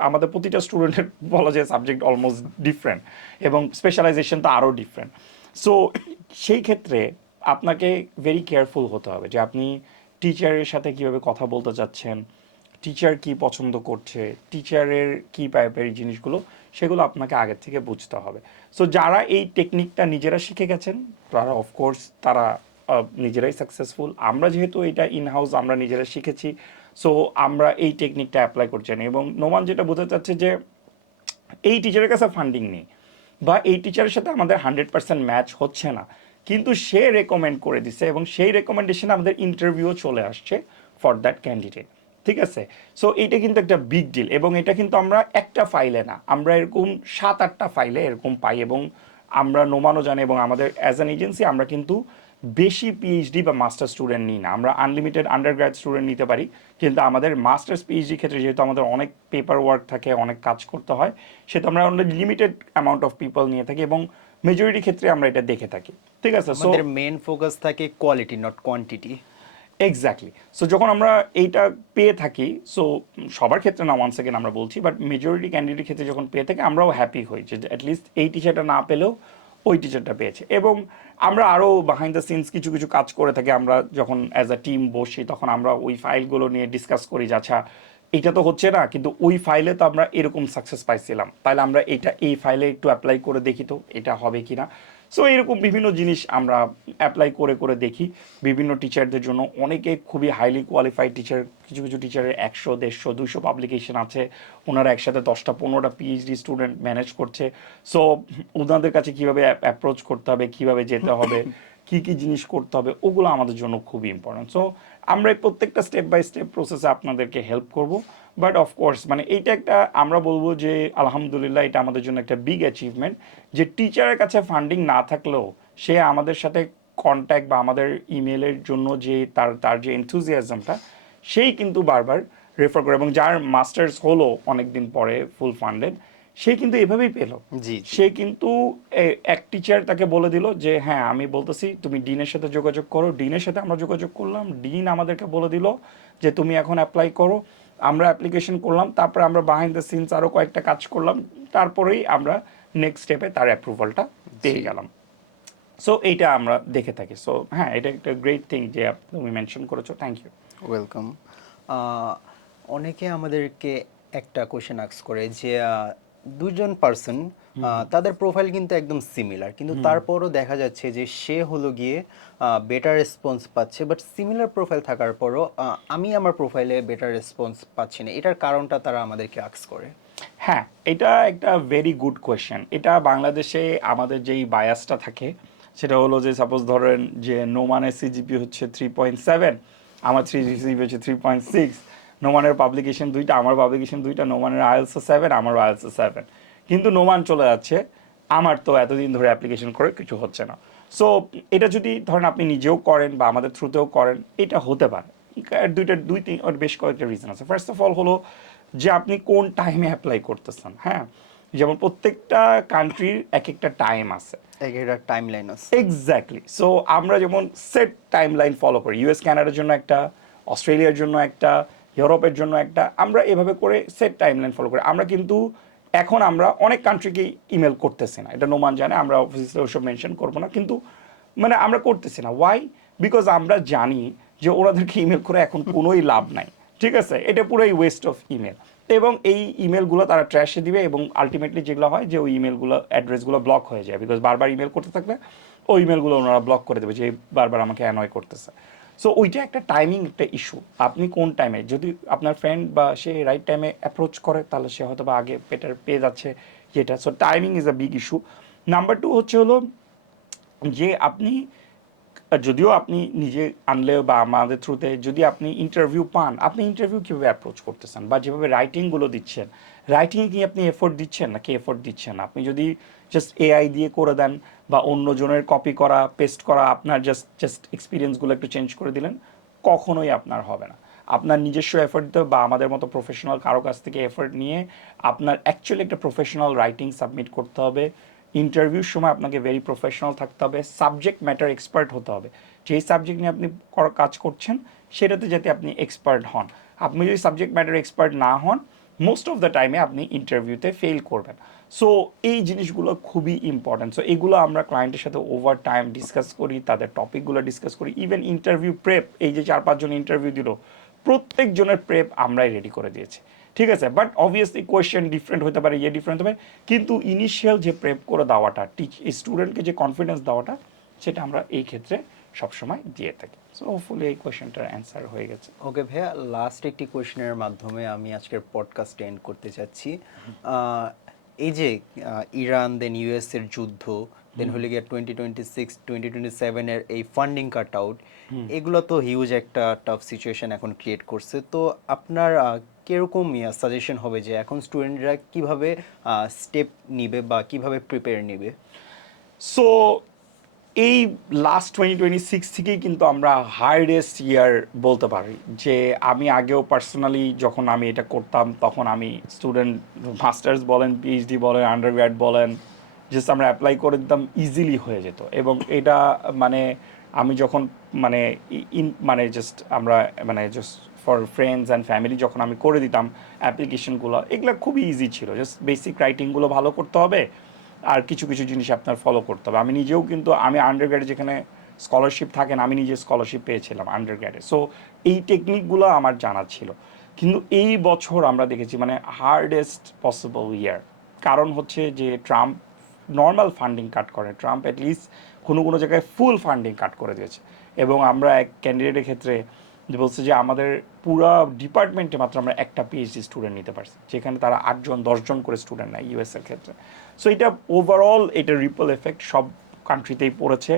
আমাদের প্রতিটা স্টুডেন্টের বলা যায় সাবজেক্ট অলমোস্ট ডিফারেন্ট, এবং স্পেশালাইজেশন তো আরও ডিফারেন্ট। সো সেই ক্ষেত্রে আপনাকে ভেরি কেয়ারফুল হতে হবে যে আপনি টিচারের সাথে কিভাবে কথা বলতে চাচ্ছেন, টিচার কি পছন্দ করছে, টিচারের কি টাইপের জিনিসগুলো, সেগুলো আপনাকে আগের থেকে বুঝতে হবে। সো যারা এই টেকনিকটা নিজেরা শিখে গেছেন তারা অফকোর্স তারা নিজেরাই সাকসেসফুল। আমরা যেহেতু এটা ইনহাউস আমরা নিজেরা শিখেছি, সো আমরা এই টেকনিকটা অ্যাপ্লাই করছি না। এবং নোমান যেটা বোঝাতে চাচ্ছে যে এই টিচারের কাছে ফান্ডিং নেই বা এই টিচারের সাথে আমাদের 100% ম্যাচ হচ্ছে না, কিন্তু সে রেকমেন্ড করে দিছে এবং সেই রেকমেন্ডেশনে আমাদের ইন্টারভিউ চলে আসছে ফর দ্যাট ক্যান্ডিডেট। ঠিক আছে, সো এইটা কিন্তু একটা বিগ ডিল, এবং এটা কিন্তু আমরা একটা ফাইলে না, আমরা এরকম 7-8টা ফাইলে এরকম পাই। এবং আমরা নোমানও জানি এবং আমাদের অ্যাজ অ্যান এজেন্সি আমরা কিন্তু বেশি পিএইচডি বা মাস্টার স্টুডেন্ট নিই না, আমরা আনলিমিটেড আন্ডারগ্র্যাড স্টুডেন্ট নিতে পারি। কিন্তু আমাদের মাস্টার্স পিএইচডি ক্ষেত্রে যেহেতু আমাদের অনেক পেপার ওয়ার্ক থাকে, অনেক কাজ করতে হয়, সেহেতু আমরা লিমিটেড অ্যামাউন্ট অফ পিপল নিয়ে থাকি এবং মেজরিটি ক্ষেত্রে আমরা এটা দেখে থাকি। ঠিক আছে, সো আমাদের মেন ফোকাস থাকে quality, not quantity. Exactly. So যখন আমরা এইটা পেয়ে থাকি, সো সবার ক্ষেত্রে না, ওয়ান সেকেন্ড আমরা বলছি, বাট মেজরিটি ক্যান্ডিডেটের ক্ষেত্রে যখন পেয়ে থাকি আমরাও হ্যাপি হই যে অ্যাটলিস্ট এই টিচারটা না পেলেও ওই টিচারটা পেয়েছে। এবং আমরা আরও বিহাইন্ড দ্য সিনস কিছু কিছু কাজ করে থাকি। আমরা যখন অ্যাজ আ টিম বসি তখন আমরা ওই ফাইলগুলো নিয়ে ডিসকাস করি যে আচ্ছা এটা তো হচ্ছে না, কিন্তু ওই ফাইলে তো আমরা এরকম সাকসেস পাইছিলাম, তাহলে আমরা এটা এই ফাইলে একটু অ্যাপ্লাই করে দেখি তো এটা হবে কি না। সো এরকম বিভিন্ন জিনিস আমরা অ্যাপ্লাই করে করে দেখি বিভিন্ন টিচারদের জন্য। অনেকে খুবই হাইলি কোয়ালিফাইড টিচার, কিছু কিছু টিচারের 100, 150, 200 পাবলিকেশন আছে, ওনারা একসাথে 10টা 15টা পিএইচডি স্টুডেন্ট ম্যানেজ করছে। সো ওনাদের কাছে কীভাবে অ্যাপ্রোচ করতে হবে, কীভাবে যেতে হবে, কী কী জিনিস করতে হবে, ওগুলো আমাদের জন্য খুবই ইম্পর্ট্যান্ট। সো আমরা এই প্রত্যেকটা স্টেপ বাই স্টেপ প্রসেসে আপনাদেরকে হেল্প করব। বাট অফকোর্স মানে এইটা একটা আমরা বলবো যে আলহামদুলিল্লাহ এটা আমাদের জন্য একটা বিগ অ্যাচিভমেন্ট যে টিচারের কাছে ফান্ডিং না থাকলেও সে আমাদের সাথে কন্ট্যাক্ট বা আমাদের ইমেলের জন্য যে তার তার যে এনথুজিয়াজমটা, সেই কিন্তু বারবার রেফার করে। এবং যার মাস্টার্স হলো অনেক দিন পরে ফুল ফান্ডেড, সে কিন্তু এভাবেই পেল। জি। জি। সে কিন্তু এক টিচার তাকে বলে দিল যে হ্যাঁ আমি বলতেছি তুমি ডিনের সাথে যোগাযোগ করো, ডিনের সাথে আমরা যোগাযোগ করলাম, ডিন আমাদেরকে বলে দিল যে তুমি এখন অ্যাপ্লাই করো। আমরা অ্যাপ্লিকেশন করলাম, তারপরে আমরা বিহাইন্ড দ্য সিনস আরও কয়েকটা কাজ করলাম, তারপরেই আমরা নেক্সট স্টেপে তার অ্যাপ্রুভালটা পেয়ে গেলাম। সো এইটা আমরা দেখে থাকি। সো হ্যাঁ, এটা একটা গ্রেট থিং যে তুমি মেনশন করেছো, থ্যাংক ইউ। ওয়েলকাম। অনেকে আমাদেরকে একটা কোশ্চেন আস্ক করে যে দুজন পার্সন, তাদের প্রোফাইল কিন্তু একদম সিমিলার, কিন্তু তারপরও দেখা যাচ্ছে যে সে হলো গিয়ে বেটার রেসপন্স পাচ্ছে, বাট সিমিলার প্রোফাইল থাকার পরও আমি আমার প্রোফাইলে বেটার রেসপন্স পাচ্ছি না। এটার কারণটা তারা আমাদেরকে আস্ক করে। হ্যাঁ, এটা একটা ভেরি গুড কোয়েশ্চেন। এটা বাংলাদেশে আমাদের যেই বায়াসটা থাকে সেটা হলো যে সাপোজ ধরেন যে নোমানের সিজিপি হচ্ছে 3.7, আমার সিজিপি হচ্ছে 3.6, নোমানের পাবলিকেশন 2টা, আমার পাবলিকেশন 2টা, নোমানের আইএলসও 7, আমারও আইএলসও 7, কিন্তু নোমান চলে যাচ্ছে, আমার তো এতদিন ধরে অ্যাপ্লিকেশন করে কিছু হচ্ছে না। সো এটা যদি ধরেন আপনি নিজেও করেন বা আমাদের থ্রুতেও করেন, এটা হতে পারে। বেশ কয়েকটা রিজন আছে। ফার্স্ট অফ অল হলো যে আপনি কোন টাইমে অ্যাপ্লাই করতেছেন। হ্যাঁ, যেমন প্রত্যেকটা কান্ট্রির এক একটা টাইম আছে। একটা টাইম লাইন আছে। এক্স্যাক্টলি। সো আমরা যেমন সেট টাইম লাইন ফলো করি, ইউএস কানাডার জন্য একটা, অস্ট্রেলিয়ার জন্য একটা, ইউরোপের জন্য একটা, আমরা এভাবে করে সেট টাইম লাইন ফলো করি। আমরা কিন্তু এখন আমরা অনেক কান্ট্রিকে ইমেল করতেছি না, এটা নোমান জানে, আমরা অফিসে ওসব মেনশন করবো না, কিন্তু মানে আমরা করতেছি না। ওয়াই? বিকজ আমরা জানি যে ওনাদেরকে ইমেল করে এখন কোনোই লাভ নাই, ঠিক আছে, এটা পুরোই ওয়েস্ট অফ ইমেল। এবং এই ইমেলগুলো তারা ট্র্যাশে দিবে এবং আলটিমেটলি যেগুলো হয় যে ওই ইমেলগুলো অ্যাড্রেসগুলো ব্লক হয়ে যায়, বিকজ বারবার ইমেল করতে থাকলে ওই ইমেলগুলো ওনারা ব্লক করে দেবে যে বারবার আমাকে অ্যানয় করতেছে। সো ওইটা একটা টাইমিং একটা ইস্যু। আপনি কোন টাইমে, যদি আপনার ফ্রেন্ড বা সে রাইট টাইমে অ্যাপ্রোচ করে তাহলে সে হয়তো বা আগে পেয়ে যাচ্ছে যেটা। So timing is a big issue. Number two হচ্ছে হলো যে আপনি, যদিও আপনি নিজে আনলেও বা আমাদের থ্রুতে যদি আপনি ইন্টারভিউ পান, আপনি ইন্টারভিউ কীভাবে অ্যাপ্রোচ করতেছেন বা যেভাবে রাইটিংগুলো দিচ্ছেন, রাইটিংয়ে কি আপনি এফোর্ট দিচ্ছেন নাকি এফোর্ট দিচ্ছেন না? আপনি যদি জাস্ট এআই দিয়ে করে দেন বা অন্য জনের কপি করা পেস্ট করা, আপনার জাস্ট এক্সপিরিয়েন্সগুলো একটু চেঞ্জ করে দিলেন, কখনোই আপনার হবে না। আপনার নিজস্ব এফোর্ট দিতে হবে বা আমাদের মতো প্রফেশনাল কারো কাছ থেকে এফোর্ট নিয়ে আপনার অ্যাকচুয়ালি একটা প্রফেশনাল রাইটিং সাবমিট করতে হবে। ইন্টারভিউর সময় আপনাকে ভেরি প্রফেশনাল থাকতে হবে, সাবজেক্ট ম্যাটার এক্সপার্ট হতে হবে। যেই সাবজেক্ট নিয়ে আপনি কাজ করছেন সেটাতে যাতে আপনি এক্সপার্ট হন। আপনি যদি সাবজেক্ট ম্যাটার এক্সপার্ট না হন, মোস্ট অফ দ্য টাইমে আপনি ইন্টারভিউতে ফেল করবেন। সো এই জিনিসগুলো খুবই ইম্পর্ট্যান্ট। সো এগুলো আমরা ক্লায়েন্টের সাথে ওভার টাইম ডিসকাস করি, তাদের টপিকগুলো ডিসকাস করি। ইভেন ইন্টারভিউ প্রেপ, এই যে 4-5 জন ইন্টারভিউ দিল, প্রত্যেকজনের প্রেপ আমরাই রেডি করে দিয়েছি, ঠিক আছে। বাট অবভিয়াসলি কোয়েশ্চেন ডিফারেন্ট হতে পারে, ডিফারেন্ট হতে পারে, কিন্তু ইনিশিয়াল যে প্রেপ করে দেওয়াটা, স্টুডেন্টকে যে কনফিডেন্স দেওয়াটা, সেটা আমরা এই ক্ষেত্রে সবসময় দিয়ে থাকি। সো হোপফুলি এই কোয়েশ্চেনটার অ্যান্সার হয়ে গেছে। ওকে ভাইয়া, লাস্ট একটি কোয়েশ্চেনের মাধ্যমে আমি আজকের পডকাস্ট এন্ড করতে চাচ্ছি। এই যে ইরান দেন ইউএস এর যুদ্ধ, দেন হলে গিয়ে 2026-2027 এই ফান্ডিং কাট আউট, এগুলো তো হিউজ একটা টাফ সিচুয়েশন এখন ক্রিয়েট করছে। তো আপনার কিরকম সাজেশন হবে যে এখন স্টুডেন্টরা কিভাবে স্টেপ নিবে বা কিভাবে প্রিপেয়ার নিবে? সো এই লাস্ট 2026 থেকেই কিন্তু আমরা হার্ডেস্ট ইয়ার বলতে পারি। যে আমি আগেও পার্সোনালি যখন আমি এটা করতাম, তখন আমি স্টুডেন্ট মাস্টার্স বলেন, পিএইচডি বলেন, আন্ডারগ্র্যাড বলেন, জাস্ট আমরা অ্যাপ্লাই করে দিতাম, ইজিলি হয়ে যেত। এবং এটা মানে আমি যখন মানে মানে জাস্ট আমরা মানে just for friends and family যখন আমি করে দিতাম অ্যাপ্লিকেশনগুলো, এগুলো খুবই ইজি ছিল। জাস্ট বেসিক রাইটিংগুলো ভালো করতে হবে আর কিছু কিছু জিনিস আপনার ফলো করতে হবে। আমি নিজেও কিন্তু আমি আন্ডারগ্রেডে যেখানে স্কলারশিপ থাকেন, আমি নিজে স্কলারশিপ পেয়েছিলাম আন্ডারগ্রেডে। সো এই টেকনিকগুলো আমার জানা ছিল। কিন্তু এই বছর আমরা দেখেছি মানে হার্ডেস্ট পসিবল ইয়ার। কারণ হচ্ছে যে ট্রাম্প নর্মাল ফান্ডিং কাট করে, ট্রাম্প অ্যাটলিস্ট কোনো কোনো জায়গায় ফুল ফান্ডিং কাট করে দিয়েছে। এবং আমরা এক ক্যান্ডিডেটের ক্ষেত্রে বলছে যে আমাদের পুরো ডিপার্টমেন্টে মাত্র আমরা একটা পিএইচডি স্টুডেন্ট নিতে পারছি, যেখানে তারা 8-10 করে স্টুডেন্ট নেয় ইউএসের ক্ষেত্রে। সো এটা ওভারঅল এটা রিপল এফেক্ট সব কান্ট্রিতেই পড়েছে,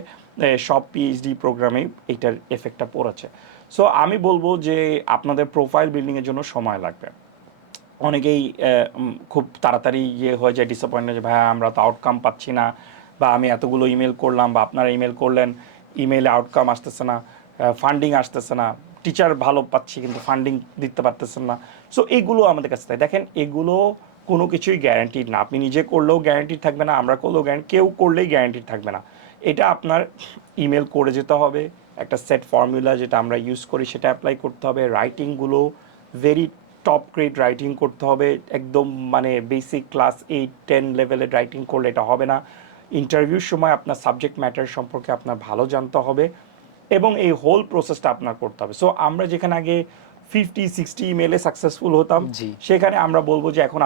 সব পিএইচডি প্রোগ্রামেই এইটার এফেক্টটা পড়েছে। সো আমি বলবো যে আপনাদের প্রোফাইল বিল্ডিংয়ের জন্য সময় লাগবে। অনেকেই খুব তাড়াতাড়ি হয়ে যায় ডিসঅ্যাপয়েন্টেড, যে ভাইয়া আমরা তো আউটকাম পাচ্ছি না, বা আমি এতগুলো ইমেল করলাম বা আপনারা ইমেল করলেন, ইমেলে আউটকাম আসতেছে না, ফান্ডিং আসতেছে না, টিচার ভালো পাচ্ছি কিন্তু ফান্ডিং দিতে পারতেছেন না। সো এগুলো আমাদের কাছে থাকে। দেখেন এগুলো কোনো কিছুই গ্যারান্টিড না। আপনি নিজে করলেও গ্যারান্টিড থাকবে না, আমরা করলেও কেউ করলেই গ্যারান্টিড থাকবে না। এটা আপনার ইমেল করে যেতে হবে, একটা সেট ফর্মুলা যেটা আমরা ইউজ করি সেটা অ্যাপ্লাই করতে হবে। রাইটিংগুলো ভেরি টপ গ্রেড রাইটিং করতে হবে, একদম মানে বেসিক ক্লাস 8-10 লেভেলের রাইটিং করলে এটা হবে না। ইন্টারভিউর সময় আপনার সাবজেক্ট ম্যাটার সম্পর্কে আপনার ভালো জানতে হবে এবং এই হোল প্রসেসটা আপনার করতে হবে। সো আমরা যেখানে আগে 50-60 ইমেলে সাকসেসফুল হতাম, জি। সেখানে আমরা বলবো যে এখন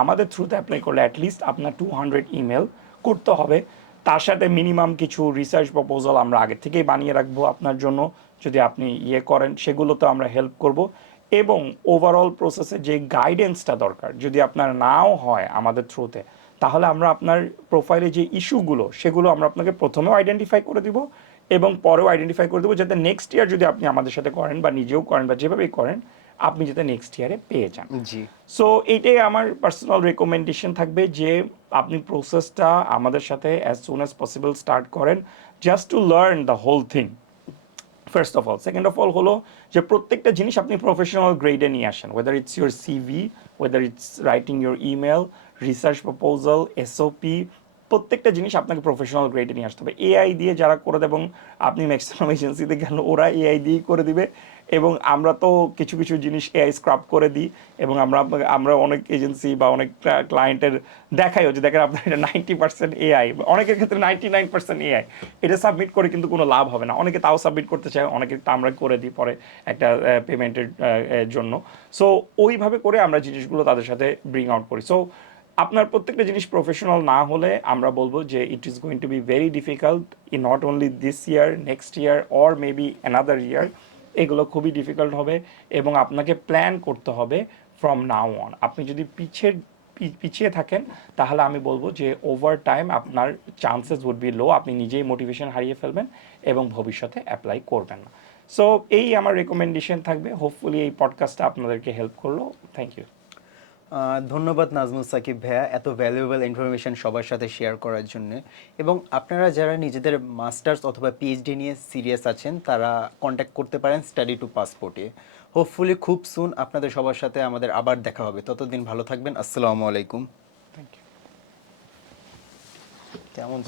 আমাদের থ্রুতে অ্যাপ্লাই করলে অ্যাটলিস্ট আপনার 200 ইমেল করতে হবে। তার সাথে মিনিমাম কিছু রিসার্চ প্রপোজাল আমরা আগে থেকেই বানিয়ে রাখবো আপনার জন্য, যদি আপনি করেন সেগুলোতে আমরা হেল্প করব। এবং ওভারঅল প্রসেসে যে গাইডেন্সটা দরকার যদি আপনার নাও হয় আমাদের থ্রুতে, তাহলে আমরা আপনার প্রোফাইলে যে ইস্যুগুলো সেগুলো আমরা আপনাকে প্রথমেও আইডেন্টিফাই করে দিব এবং পরেও আইডেন্টিফাই করে দেবো, যাতে নেক্সট ইয়ার যদি আপনি আমাদের সাথে করেন বা নিজেও করেন বা যেভাবেই করেন, আপনি যাতে নেক্সট ইয়ারে পেয়ে যান। জি। সো এইটাই আমার পার্সোনাল রেকমেন্ডেশন থাকবে যে আপনি প্রসেসটা আমাদের সাথে as soon as possible start করেন, just to learn the whole thing. First of all. Second of all হলো যে প্রত্যেকটা জিনিস আপনি প্রফেশনাল গ্রেডে নিয়ে আসেন, whether it's your CV, whether it's writing your email, research proposal, SOP, প্রত্যেকটা জিনিস আপনাকে প্রফেশনাল গ্রেডে নিয়ে আসতে হবে। এআই দিয়ে যারা করে দেয়, এবং আপনি ম্যাক্সিমাম এজেন্সিতে গেলে ওরা এআই দিয়েই করে দিবে, এবং আমরা তো কিছু কিছু জিনিস এআই স্ক্রাব করে দিই, এবং আমরা অনেক এজেন্সি বা অনেক ক্লায়েন্টের দেখাইও যে দেখেন আপনার এটা 90% এআই, অনেকের ক্ষেত্রে 99% এআই, এটা সাবমিট করে কিন্তু কোনো লাভ হবে না। অনেকে তাও সাবমিট করতে চায়, অনেকে তা আমরা করে দিই পরে একটা পেমেন্টের জন্য। সো ওইভাবে করে আমরা জিনিসগুলো তাদের সাথে ব্রিং আউট করি। সো আপনার প্রত্যেকটা জিনিস প্রফেশনাল না হলে আমরা বলবো যে it is going to be very difficult in not only this year, next year or maybe another year. এগুলো খুবই ডিফিকাল্ট হবে, এবং আপনাকে প্ল্যান করতে হবে ফ্রম নাও অন। আপনি যদি পিছিয়ে থাকেন তাহলে আমি বলবো যে ওভার টাইম আপনার চান্সেস উড বি লো, আপনি নিজেই মোটিভেশন হারিয়ে ফেলবেন এবং ভবিষ্যতে অ্যাপ্লাই করবেন না। সো এই আমার রেকমেন্ডেশন থাকবে। হোপফুলি এই পডকাস্টটা আপনাদেরকে হেল্প করলো। Thank you. ধন্যবাদ নাজমুল সাকিব ভাইয়া এত ভ্যালুয়েবল ইনফরমেশন সবার সাথে শেয়ার করার জন্য। এবং আপনারা যারা নিজেদের মাস্টার্স অথবা পিএইচডি নিয়ে সিরিয়াস আছেন তারা কন্ট্যাক্ট করতে পারেন স্টাডি টু পাসপোর্টে। হোপফুলি খুব সুন আপনাদের সবার সাথে আমাদের আবার দেখা হবে। ততদিন ভালো থাকবেন। আসসালামু আলাইকুম। Thank you. কেমন